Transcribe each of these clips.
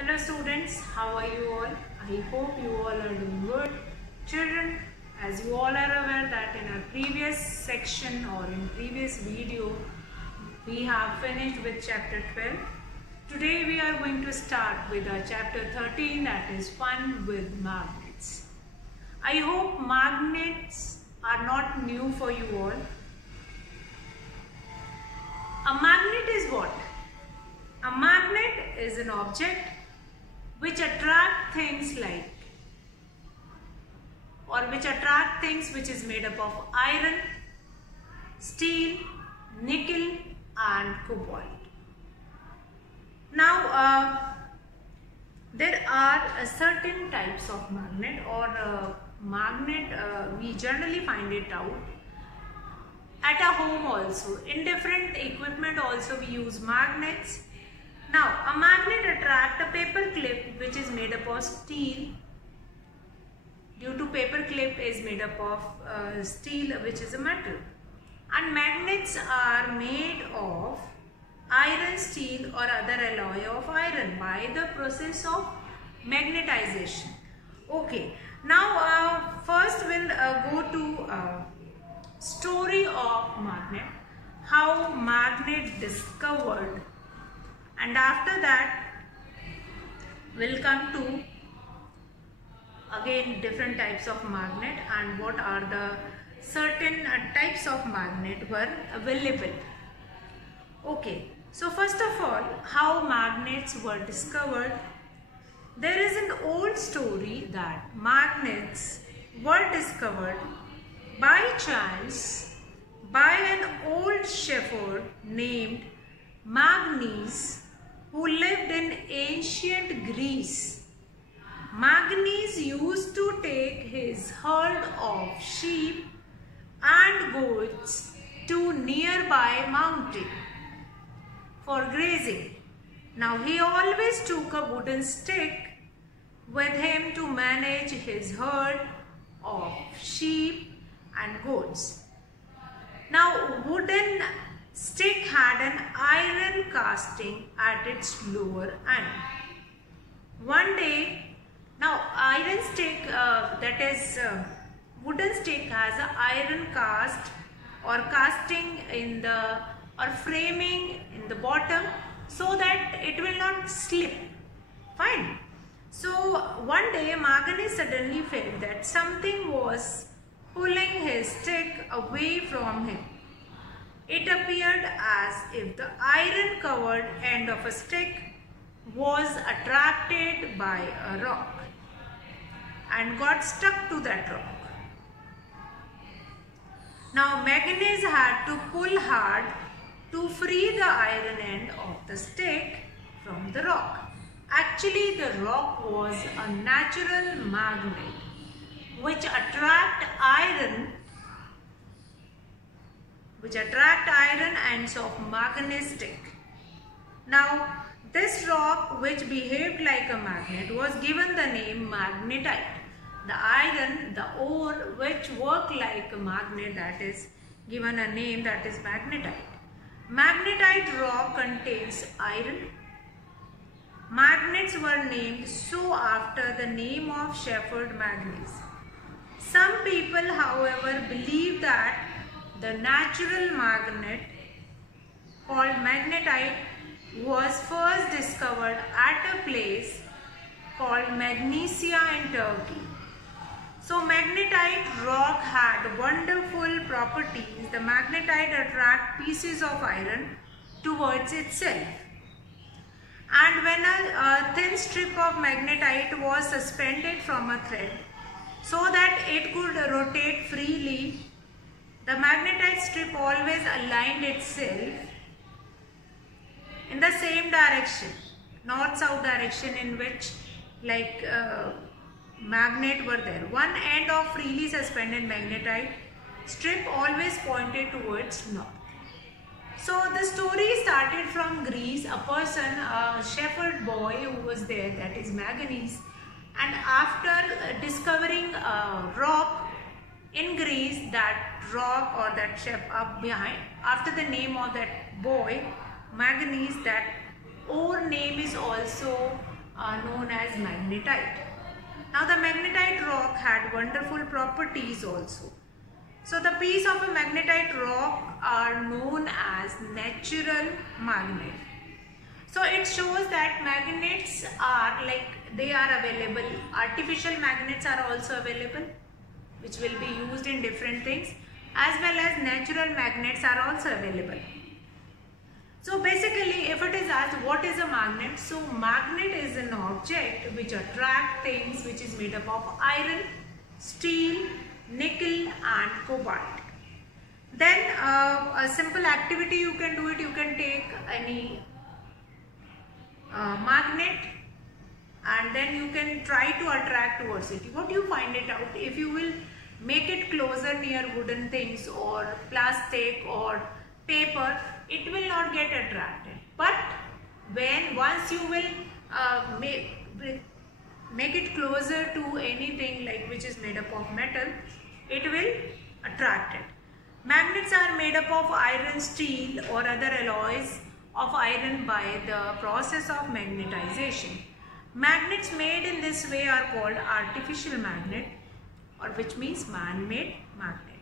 Hello students, how are you all? I hope you all are doing good. Children, as you all are aware that in our previous section or in previous video, we have finished with chapter 12. Today we are going to start with our chapter 13, that is fun with magnets. I hope magnets are not new for you all. A magnet is what? A magnet is an object which attract things which is made up of iron, steel, nickel and cobalt. Now there are certain types of magnet we generally find it out at a home also. In different equipment also we use magnets. Now, a magnet attracts a paper clip which is made up of steel. Due to paper clip is made up of steel, which is a metal. And magnets are made of iron, steel or other alloy of iron by the process of magnetization. Okay, now first we'll go to story of magnet, how magnet discovered. And after that, we'll come to again different types of magnet and what are the certain types of magnet were available. Okay, so first of all, how magnets were discovered. There is an old story that magnets were discovered by chance by an old shepherd named Magnes, who lived in ancient Greece. Magnes used to take his herd of sheep and goats to nearby mountain for grazing. Now he always took a wooden stick with him to manage his herd of sheep and goats. Now wooden stick had an iron casting at its lower end. One day, now iron stick wooden stick has an iron cast or casting in the or framing in the bottom so that it will not slip. Fine. So one day Magnes suddenly felt that something was pulling his stick away from him. It appeared as if the iron covered end of a stick was attracted by a rock and got stuck to that rock. Now Magnes had to pull hard to free the iron end of the stick from the rock. Actually, the rock was a natural magnet which attract iron ends of Magnes stick. Now, this rock which behaved like a magnet was given the name magnetite. The iron, the ore which worked like a magnet, that is given a name, that is magnetite. Magnetite rock contains iron. Magnets were named so after the name of shepherd Magnes. Some people, however, believe that the natural magnet called magnetite was first discovered at a place called Magnesia in Turkey. So magnetite rock had wonderful properties. The magnetite attracts pieces of iron towards itself. And when a thin strip of magnetite was suspended from a thread so that it could rotate freely, the magnetite strip always aligned itself in the same direction, north-south direction in which magnet were there. One end of freely suspended magnetite strip always pointed towards north. So the story started from Greece. A person, a shepherd boy who was there, that is Magnes, and after discovering a rock in Greece, that rock or that shepherd up behind, after the name of that boy Magnes, that ore name is also known as magnetite. Now the magnetite rock had wonderful properties also. So the piece of a magnetite rock are known as natural magnet. So it shows that magnets are they are available. Artificial magnets are also available, which will be used in different things, as well as natural magnets are also available. So basically, if it is asked what is a magnet, so magnet is an object which attract things which is made up of iron, steel, nickel and cobalt. Then a simple activity you can do it, you can take any magnet and then you can try to attract towards it. What you find it out, if you will make it closer near wooden things or plastic or paper, it will not get attracted. But when once you will make it closer to anything which is made up of metal, it will attract it. Magnets are made up of iron, steel or other alloys of iron by the process of magnetization. Magnets made in this way are called artificial magnet, or which means man-made magnet.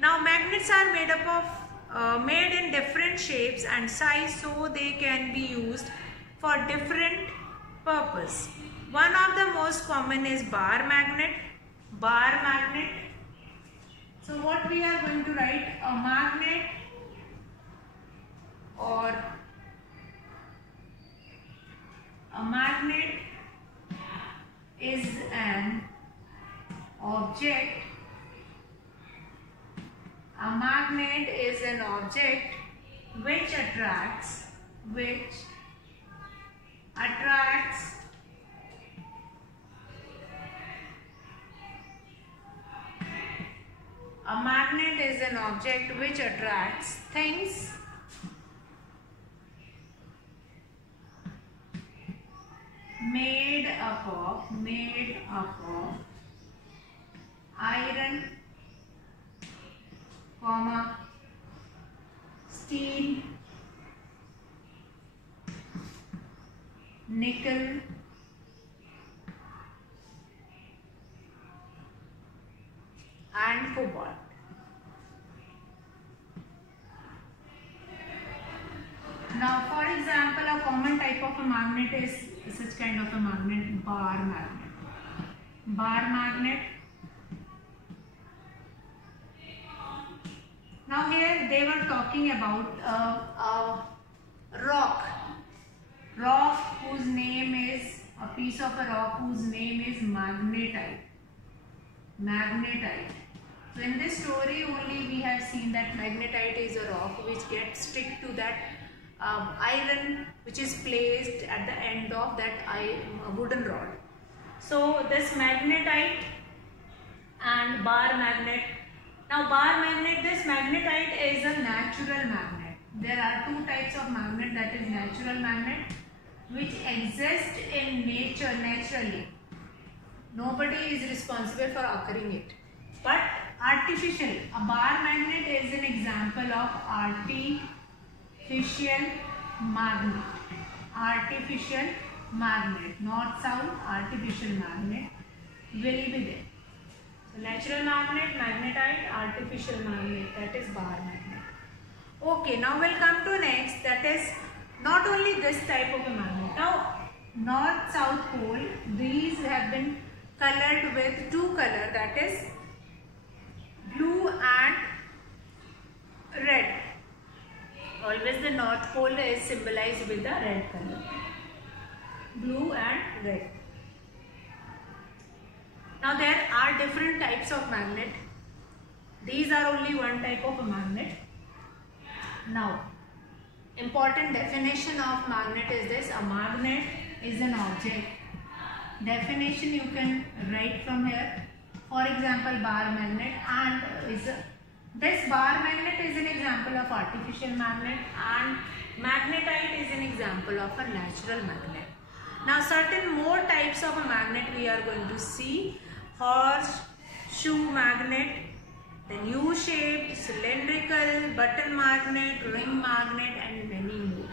Now magnets are made up of made in different shapes and size, so they can be used for different purpose. One of the most common is bar magnet. Bar magnet. So what we are going to write, a magnet or a magnet is an object. A magnet is an object which attracts a magnet is an object which attracts things made up of iron, steel, nickel, and cobalt. Now, for example, a common type of a magnet is such kind of a magnet, bar magnet. Bar magnet. Now here they were talking about a rock whose name is, a piece of a rock whose name is magnetite. Magnetite. So in this story only we have seen that magnetite is a rock which gets stick to that iron which is placed at the end of that wooden rod. So this magnetite and bar magnet. Now bar magnet, this magnetite is a natural magnet. There are two types of magnet, that is natural magnet which exist in nature naturally. Nobody is responsible for occurring it. But artificial, a bar magnet is an example of artificial magnet. Artificial magnet, north south, artificial magnet will be there. So natural magnet, magnetite, artificial magnet, that is bar magnet. Okay, now we'll come to next, that is not only this type of a magnet. Now north south pole, these have been colored with two color, that is blue and red. Always the north pole is symbolized with the red color, blue and red. Now there are different types of magnet. These are only one type of a magnet. Now important definition of magnet is this: a magnet is an object. Definition you can write from here. For example, bar magnet, and this bar magnet is an example of artificial magnet, and magnetite is an example of a natural magnet. Now certain more types of a magnet we are going to see: horseshoe magnet, then U-shaped, cylindrical, button magnet, ring magnet, and many more.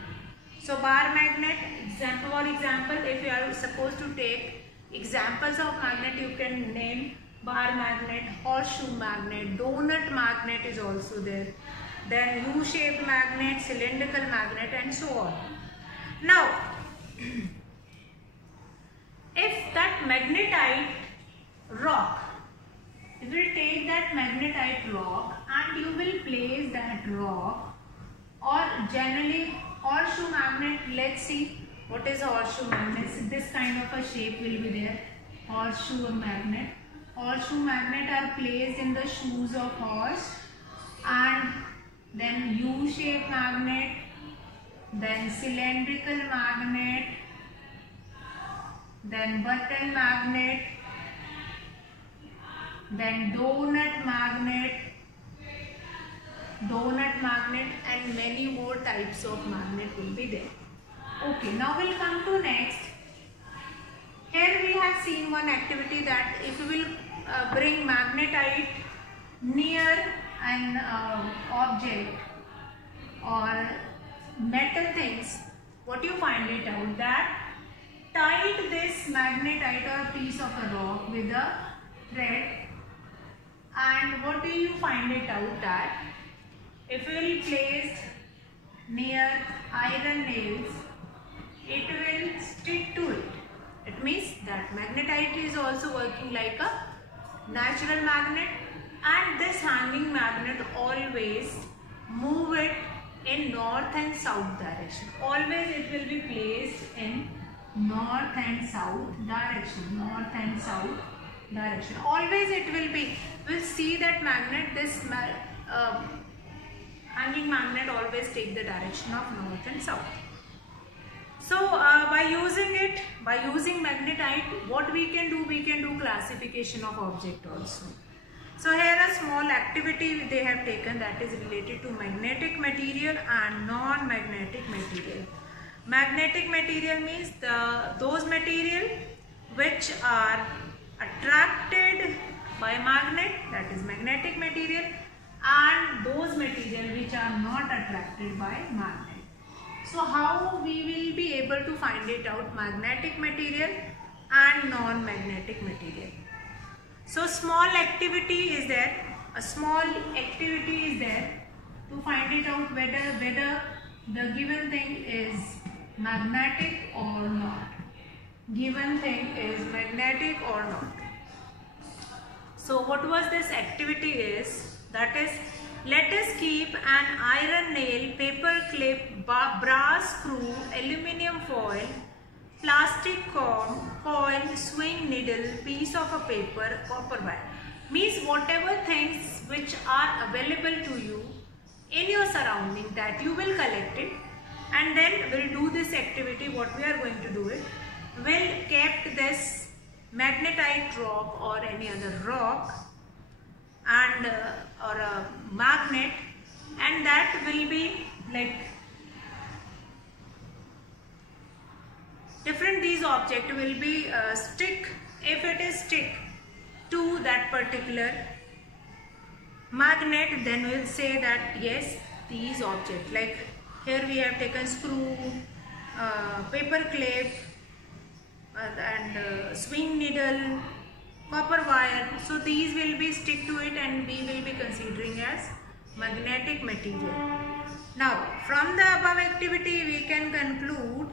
So bar magnet, example, for example, if you are supposed to take examples of magnet, you can name bar magnet, horseshoe magnet, donut magnet is also there, then U-shaped magnet, cylindrical magnet, and so on. Now, if that magnetite rock, you will take that magnetite rock and you will place that rock, or generally horseshoe magnet, let's see what is horseshoe magnet. This kind of a shape will be there, horseshoe magnet. Horseshoe magnet are placed in the shoes of horse, and then U-shaped magnet, then cylindrical magnet, then button magnet, then donut magnet, and many more types of magnet will be there. Okay, now we'll come to next. Here we have seen one activity that if you will bring magnetite near an object or metal things, what you find it out that tied this magnetite or piece of a rock with a thread, and what do you find it out that if you will place near iron nails, it will stick to it. It means that magnetite is also working like a natural magnet, and this hanging magnet always move it in north and south direction. Always it will be placed in north and south direction. North and south direction. Always it will be. We'll see that magnet, this hanging magnet always take the direction of north and south. So by using magnetite, what we can do classification of object also. So here a small activity they have taken that is related to magnetic material and non-magnetic material. Magnetic material means those material which are attracted by magnet, that is magnetic material, and those material which are not attracted by magnet. So how we will be able to find it out, magnetic material and non-magnetic material. So small activity is there, a small activity is there to find it out whether the given thing is magnetic or not. Given thing is magnetic or not. So what was this activity is, that is, let us keep an iron nail, paper clip, brass screw, aluminium foil, plastic comb, coil, swing needle, piece of a paper, copper wire. Means whatever things which are available to you in your surrounding, that you will collect it, and then we'll do this activity. What we are going to do it, we'll kept this magnetite rock or any other rock and or a magnet, and that will be like different. These object will be stick, if it is stick to that particular magnet, then we'll say that yes, these objects, like here we have taken screw, paper clip, and swing needle, copper wire. So these will be stick to it and we will be considering as magnetic material. Now from the above activity we can conclude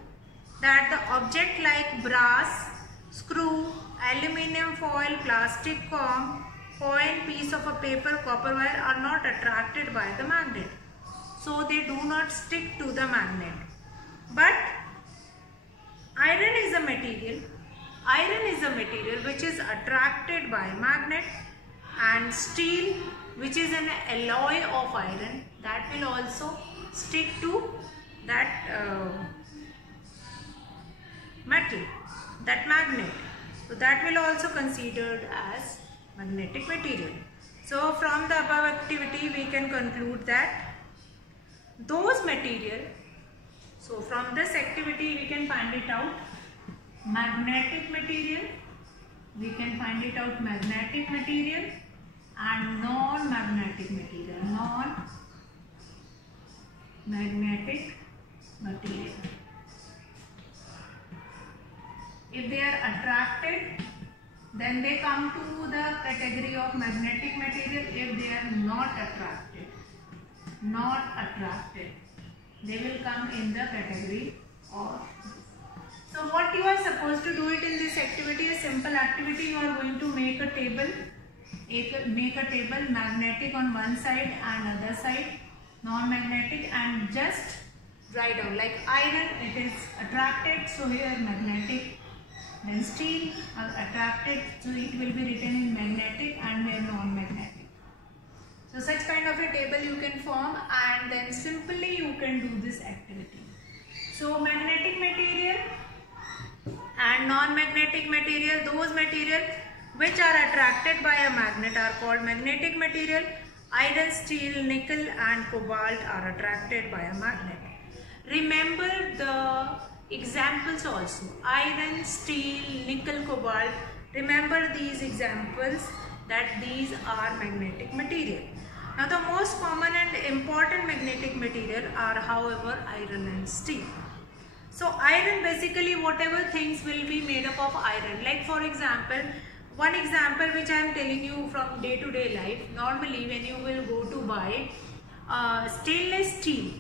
that the object like brass, screw, aluminium foil, plastic comb, coil, piece of a paper, copper wire are not attracted by the magnet. So they do not stick to the magnet. But iron is a material which is attracted by magnet, and steel, which is an alloy of iron, that will also stick to that metal, that magnet. So that will also considered as magnetic material. So from the above activity we can conclude that those material, so from this activity we can find it out magnetic material, we can find it out magnetic material and non-magnetic material, non-magnetic material. If they are attracted, then they come to the category of magnetic material. If they are not attracted, they will come in the category of. So what you are supposed to do it in this activity, a simple activity, you are going to make a table, magnetic on one side and other side non-magnetic, and just write down like iron, it is attracted, so here magnetic. Then steel attracted, so it will be written in magnetic and then non-magnetic. So such kind of a table you can form, and then simply you can do this activity. So magnetic material and non-magnetic material, those material which are attracted by a magnet are called magnetic material. Iron, steel, nickel and cobalt are attracted by a magnet. Remember the examples also, iron, steel, nickel, cobalt. Remember these examples, that these are magnetic material. Now the most common and important magnetic material are, however, iron and steel. So iron, basically whatever things will be made up of iron, like for example, one example which I am telling you from day to day life. Normally when you will go to buy stainless steel,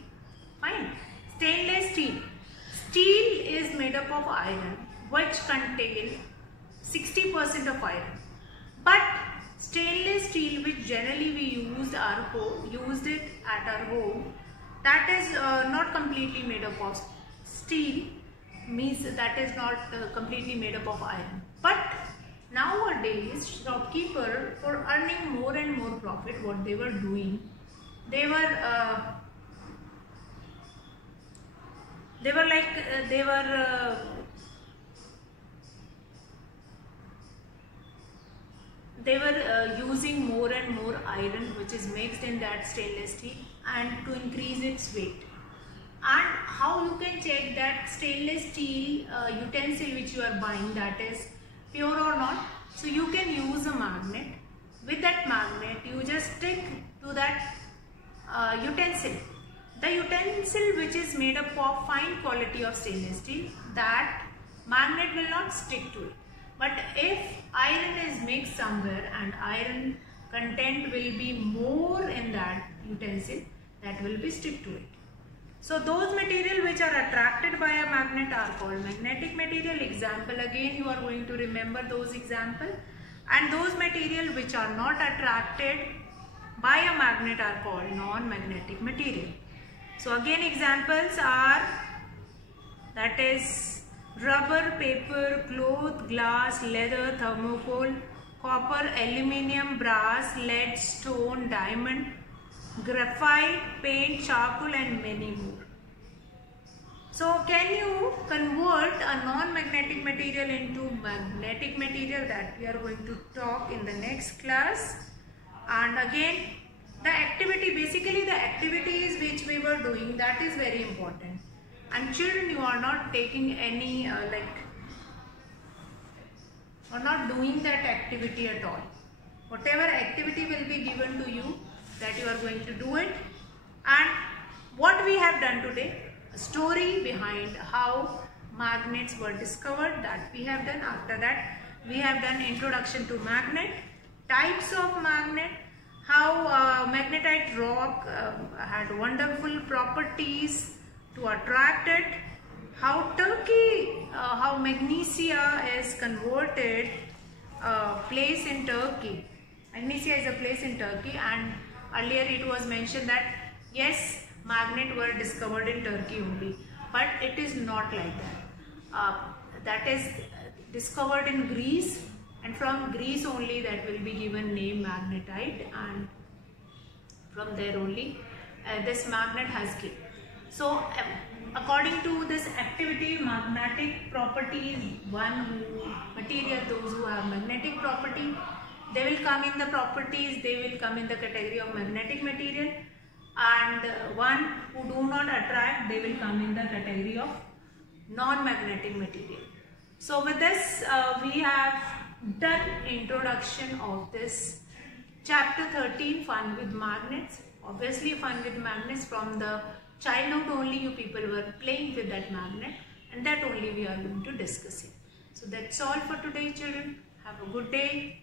fine, stainless steel. Steel is made up of iron, which contain 60% of iron. But stainless steel, which generally we used it at our home, that is not completely made up of steel, means that is not completely made up of iron. But nowadays, shopkeeper, for earning more and more profit, what they were doing, they were using more and more iron which is mixed in that stainless steel, and to increase its weight. And how you can check that stainless steel utensil which you are buying, that is pure or not? So you can use a magnet. With that magnet you just stick to that utensil. The utensil which is made up of fine quality of stainless steel, that magnet will not stick to it. But if iron is mixed somewhere and iron content will be more in that utensil, that will be stick to it. So those material which are attracted by a magnet are called magnetic material. Example, again you are going to remember those example. And those material which are not attracted by a magnet are called non-magnetic material. So again examples are, that is rubber, paper, cloth, glass, leather, thermocol, copper, aluminium, brass, lead, stone, diamond, graphite, paint, charcoal and many more. So can you convert a non-magnetic material into magnetic material? That we are going to talk in the next class. And again, the activity, basically the activities which we were doing, that is very important. And children, you are not taking any or not doing that activity at all. Whatever activity will be given to you, that you are going to do it. And what we have done today, a story behind how magnets were discovered, that we have done. After that we have done introduction to magnet, types of magnet, how magnetite rock had wonderful properties to attract it, how how magnesia is converted place in Turkey. Magnesia is a place in Turkey, and earlier it was mentioned that yes, magnet were discovered in Turkey only, but it is not like that. That is discovered in Greece, and from Greece only that will be given name magnetite, and from there only this magnet has came. So according to this activity, magnetic properties, material, those who have magnetic property, they will come in the properties, they will come in the category of magnetic material, and one who do not attract, they will come in the category of non-magnetic material. So with this we have done introduction of this chapter 13, fun with magnets. Obviously fun with magnets, from the childhood only you people were playing with that magnet, and that only we are going to discuss it. So that's all for today, children. Have a good day.